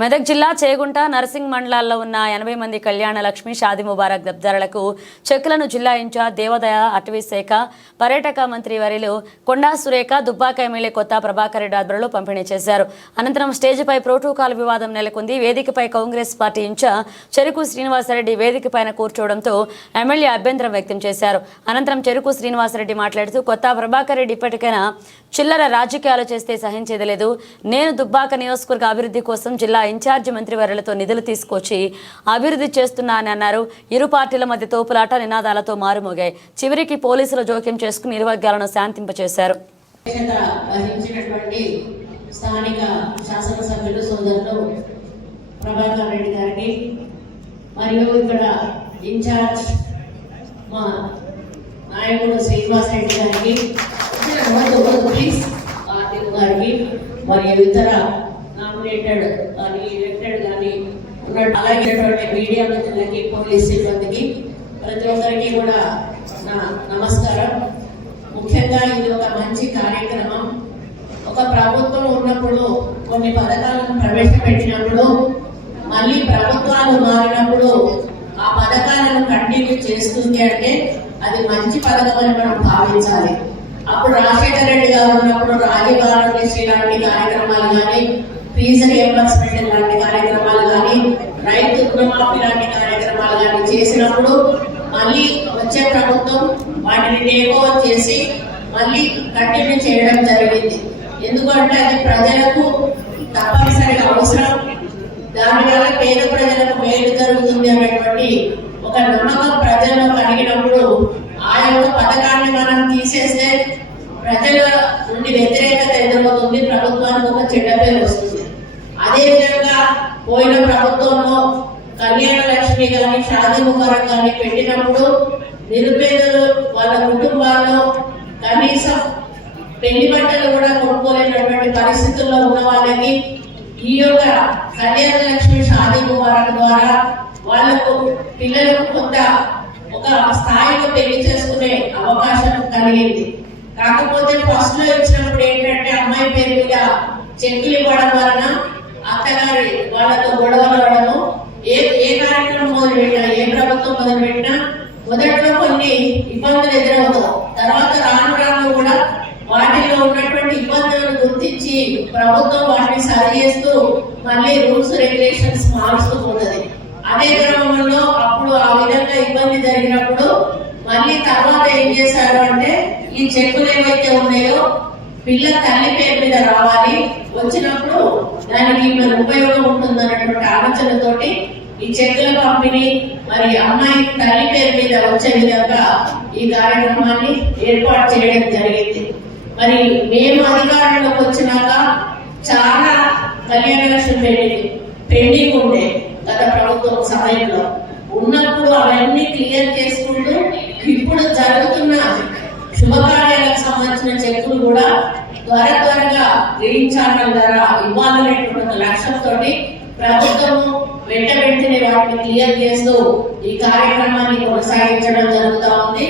మెదక్ జిల్లా చేగుంట నర్సింగ్ మండలాల్లో ఉన్న 80 మంది కళ్యాణ లక్ష్మి షాదీ ముబారక్ దబ్దారులకు చెక్కులను జిల్లా ఇన్ఛార్జ్ దేవాదాయ అటవీ శాఖ పర్యాటక మంత్రి వర్యులు కొండా సురేఖ దుబ్బాక ఎమ్మెల్యే కొత్త ప్రభాకర్ రెడ్డి ఆధ్వర్యంలో పంపిణీ చేశారు. అనంతరం స్టేజ్పై ప్రోటోకాల్ వివాదం నెలకొంది. వేదికపై కాంగ్రెస్ పార్టీ ఇన్ఛార్జ్ చెరుకు శ్రీనివాసరెడ్డి వేదికపైన కూర్చోవడంతో ఎమ్మెల్యే అభ్యంతరం వ్యక్తం చేశారు. అనంతరం చెరుకు శ్రీనివాసరెడ్డి మాట్లాడుతూ కొత్త ప్రభాకర్ రెడ్డి ఇప్పటికైనా చిల్లర రాజకీయాలు చేస్తే సహించేది లేదు. నేను దుబ్బాక నియోజకవర్గ అభివృద్ధి కోసం జిల్లా ఇన్ఛార్జి మంత్రివర్యులతో నిధులు తీసుకొచ్చి అభివృద్ధి చేస్తున్నానని అన్నారు. ఇరు పార్టీల మధ్య తోపులాట నినాదాలతో మారుమోగాయి. చివరికి పోలీసులు జోక్యం చేసుకుని ఇరు వర్గాలను శాంతింపచేశారు. స్థానిక శాసనసభ్యులు సోదరులు ప్రభాకర్ రెడ్డి గారికి మరియు ఇక్కడ ఇన్ఛార్జ్ మా నాయకుడు శ్రీనివాస్ రెడ్డి గారికి ప్లీజ్ గారికి మరియు ఇతర నామినేటెడ్ కానీ ఎలక్టెడ్ కానీ అలాగే మీడియా మిత్రులకి పోలీస్ సిబ్బందికి ప్రతి ఒక్కరికి కూడా నా నమస్కారం. ముఖ్యంగా ఇది ఒక మంచి కార్యక్రమం. ఒక ప్రభుత్వం ఉన్నప్పుడు కొన్ని పథకాలను ప్రవేశపెట్టినప్పుడు మళ్ళీ ప్రభుత్వాలు మారినప్పుడు ఆ పథకాలను కంటిన్యూ చేస్తుంది అంటే అది మంచి పథకం అని మనం భావించాలి. అప్పుడు రాజశేఖర రెడ్డి గారు ఉన్నప్పుడు రాజీవ్ ఆరోగ్యశ్రీ లాంటి కార్యక్రమాలు కానీ, ఫీజు రియంబర్స్మెంట్ లాంటి కార్యక్రమాలు కానీ, రైతు రుణమాఫీ లాంటి కార్యక్రమాలు కానీ చేసినప్పుడు మళ్ళీ వచ్చే ప్రభుత్వం వాటిని టేక్ ఓవర్ చేసి మళ్ళీ కంటిన్యూ చేయడం జరిగింది. ఎందుకంటే అది ప్రజలకు తప్పనిసరిగా అవసరం, దానివల్ల పేద ప్రజలకు మేలు జరుగుతుంది అనేటువంటి ఒక నమ్మకం ప్రజల్లో కలిగినప్పుడు ఆ యొక్క పథకాన్ని మనం తీసేస్తే ప్రజల నుండి వ్యతిరేకత ఎదురవుతుంది, ప్రభుత్వానికి ఒక చెడ్డ పేరు వస్తుంది. అదేవిధంగా పోయిన ప్రభుత్వంలో కళ్యాణ లక్ష్మి కానీ షాదీ ముబారక్ కానీ పెట్టినప్పుడు నిరుపేదలు వాళ్ళ కుటుంబాల్లో కనీసం పెళ్లి బట్టలు కూడా కొనుక్కోలేనటువంటి పరిస్థితుల్లో ఉన్న వాళ్ళకి ఈ యొక్క కళ్యాణ లక్ష్మి షాదీ ముబారక్ ద్వారా వాళ్ళకు పిల్లలకు కొంత ఒక స్థాయిలో పెళ్లి చేసుకునే అవకాశం కలిగింది. కాకపోతే ఫస్ట్ లో ఇచ్చినప్పుడు ఏంటంటే అమ్మాయి పేరు మీద చెక్కులు ఇవ్వడం వలన అత్తగారి వాళ్ళతో గొడవలు పడము, ఏ కార్యక్రమం మొదలుపెట్టినా, ఏ ప్రభుత్వం మొదలుపెట్టినా మొదట్లో కొన్ని ఇబ్బందులు ఎదురవుతాయి. తర్వాత రాను రాను కూడా వాటిలో ఉన్నటువంటి ఇబ్బందులను గుర్తించి ప్రభుత్వం వాటిని సరి చేస్తూ మళ్ళీ రూల్స్ రెగ్యులేషన్స్ మారుస్తూ పోతుంది. అదే క్రమంలో అప్పుడు ఆ విధంగా ఇబ్బంది జరిగినప్పుడు మళ్ళీ తర్వాత ఏం చేశారు అంటే ఈ చెక్కులు ఏవైతే ఉన్నాయో పిల్ల తల్లి పేరు మీద రావాలి, వచ్చినప్పుడు దానికి మన ఉపయోగం ఉంటుంది అన్నటువంటి ఆలోచనతోటి ఈ చెక్కుల పంపిణీ మరి అమ్మాయి తల్లి పేరు మీద వచ్చే విధంగా ఈ కార్యక్రమాన్ని ఏర్పాటు చేయడం జరిగింది. మరి మేము అధికారంలోకి వచ్చినాక చాలా కళ్యాణ లక్ష్మి పెండింగ్ ఉండే గత ప్రభుత్వం సమయంలో ఉన్నప్పుడు అవన్నీ క్లియర్ చేసుకుంటూ ఇప్పుడు జరుగుతున్న శుభకార్యాలకు సంబంధించిన చెక్కులు కూడా త్వరగా గ్రీన్ ఛానల్ ద్వారా ఇవ్వాలనేటువంటి లక్ష్యంతో ప్రభుత్వము వెంటనే వాటిని క్లియర్ చేస్తూ ఈ కార్యక్రమాన్ని కొనసాగించడం జరుగుతూ ఉంది.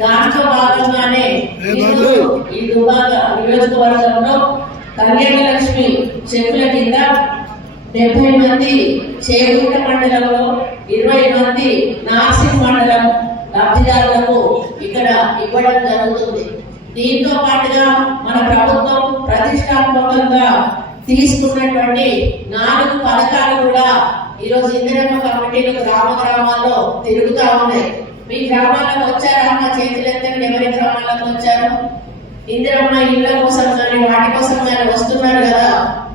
దాంట్లో భాగంగానే ఈ దుబ్బాక నియోజకవర్గంలో కళ్యాణ లక్ష్మి చెక్కుల కింద 70 మంది చేగుంట మండలంలో, 20 మంది నార్సింగ్ మండలం లబ్ధిదారులకు ఇక్కడ ఇవ్వడం జరుగుతుంది. దీంతో పాటుగా మన ప్రభుత్వం ప్రతిష్టాత్మకంగా తీసుకున్నటువంటి 4 పథకాలు కూడా ఈరోజు ఇందిరమ్మ కమిటీలు గ్రామాల్లో తిరుగుతా ఉన్నాయి. మీ గ్రామాలకు వచ్చారా? మా చేతులు ఎత్తండి, ఎవరి గ్రామాలకు వచ్చారు? ఇందిరమ్మ ఇళ్ల కోసం కానీ వాటి కోసం కానీ వస్తున్నారు కదా,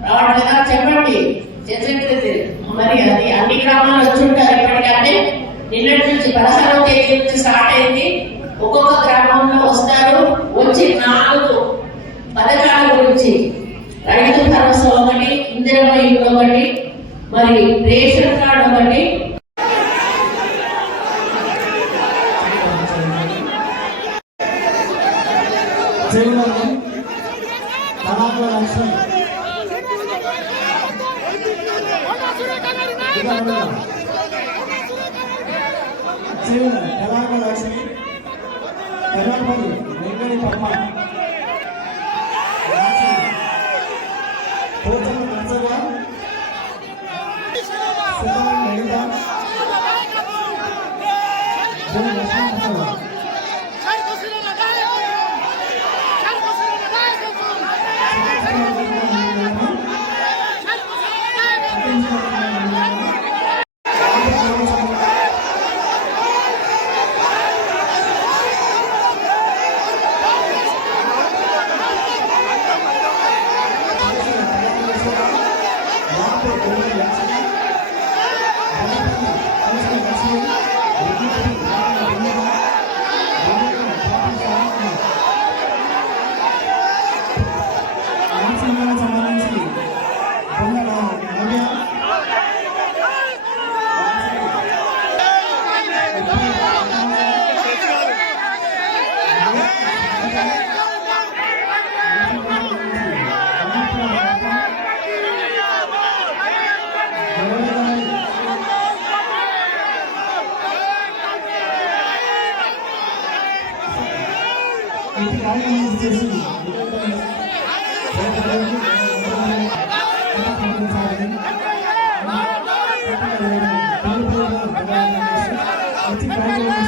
రావడం కదా, చెప్పండి. మరి అది అన్ని గ్రామాలు వచ్చి ఉంటారు. ఇప్పటికంటే నిన్నటి నుంచి 16వ తేదీ నుంచి స్టార్ట్ అయింది. ఒక్కొక్క గ్రామంలో వస్తారు. వచ్చి 4 పథకాల గురించి రైతు భరోసా ఒకటి, ఇందిరమ్మ ఇల్లు ఒకటి, మరి రేషన్ కార్డు ఒకటి, Thank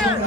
you.